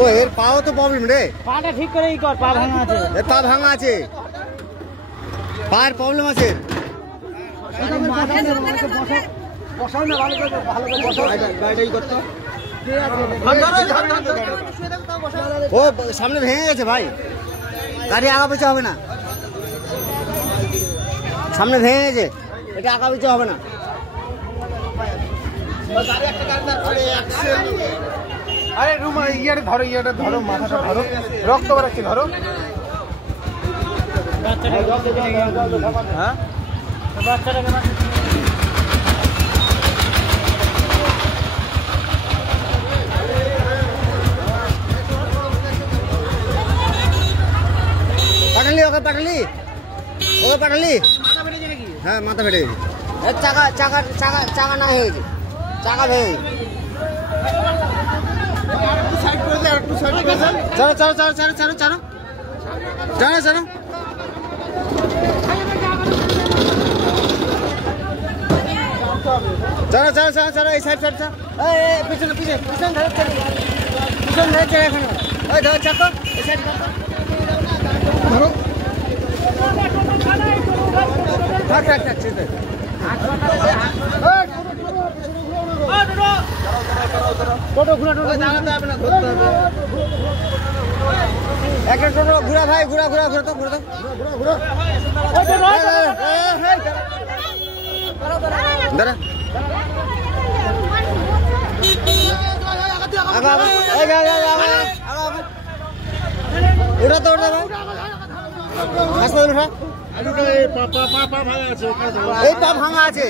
ও এর পাও তো প্রবলেম রে, পাটা ঠিক করে ই কর, পা ভাঙা আছে, পা ভাঙা আছে, পায়ের প্রবলেম আছে। ও সামনে ভেঙে গেছে ভাই, গাড়ি আগা পিছু হবে না, সামনে ভেঙে গেছে, এটা আগা পিছু হবে না। আরে রুমা ইয়ারে ধরো, ইয়াটা ধরো, মাথাটা ধরো, রক্ত বেরোচ্ছে ধরো। হ্যাঁ বাচ্চাটাকে পাঠালি, ওকে পাঠালি, ওকে পাঠালি। হ্যাঁ মাথা ফেটে গেছে, চাকা চাকা চাকা চাকা না হয়ে গেছে, চাকা ভেঙে গেছে। চলো চলো চলো চলো চলো চলো চলো চলো। চলো চলো চলো চলো, এই সাইড সাইড, পিছনে পিছনে পিছনে ধরে চলো, পিছনে ধরে চলে এখানে, ওই ধরো চাকো, এই সাইড ধরো। থাক থাক থাক, ঠিক আছে। টোটো ঘুরা, টোটো দাঁড়াতে হবে না, ধরতে হবে। একটা টোটো ঘুরা ভাই, ঘুরা ঘুরা ঘুরা তো, ঘুরা তো, ঘুরা ঘুরা। দাঁড়া ওটা তো, ওটা হাসপাতাল উঠা, এই পা ভাঙা আছে,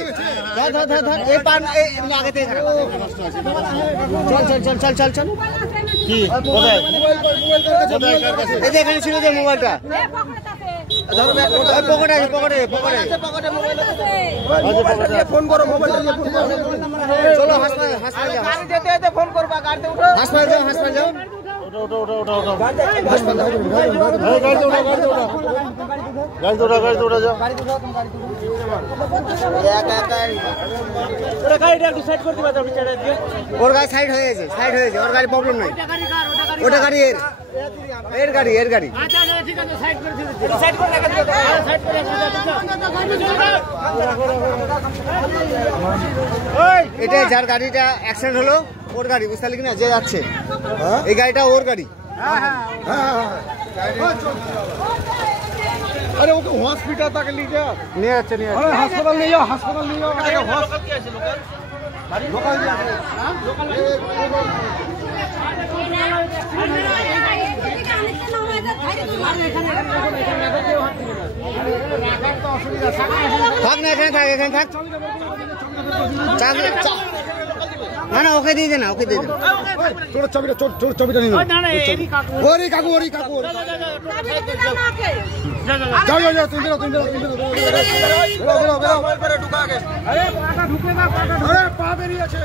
ধর ধর ধর ধর, এই পা আগে থেকে চল চল চল চল চল চল। কি এই যে এখানে ছিল যে মোবাইলটা, পকেটে আছে, পকেটে পকেটে ফোন করো, মোবাইলটা চলো হাসপাতাল, হাসপাতাল যাও, ফোন করবা, গাড়িতে উঠো, হাসপাতাল যাও, হাসপাতাল যাও, ওর গাড়ি সাইড হয়ে গেছে, সাইড হয়ে গেছে, ওর গাড়ি প্রবলেম নাই, ওটা গাড়ি এর, এর গাড়ি, এর গাড়ি। এটাই যার গাড়িটা অ্যাক্সিডেন্ট হলো, ওর গাড়ি, বুঝতে পারলি কিনা, যে যাচ্ছে এই গাড়িটা ওর গাড়ি। আরে ওকে হসপিটাল তাকে নিয়ে যাও, নিয়ে যাচ্ছে, নিয়ে যাচ্ছে, হাসপাতাল নিয়ে যাও, হাসপাতাল নিয়ে যাও। থাক না, এখানে থাক, এখানে থাক, না না ওকে দিয়ে দে না, ওকে দিয়ে দে, চোর চাবিটা, চোর চাবিটা নিয়ে ওরে কাকু, ওরে কাকু, যাও যাও যাও, তুমি বেরো, তুমি বেরো, তুমি বেরো, বেরো বেরো বেরো, ঢুকা আগে। আরে পাটা ঢুকে না, পাটা ঢুকে, পা বেরিয়েছে।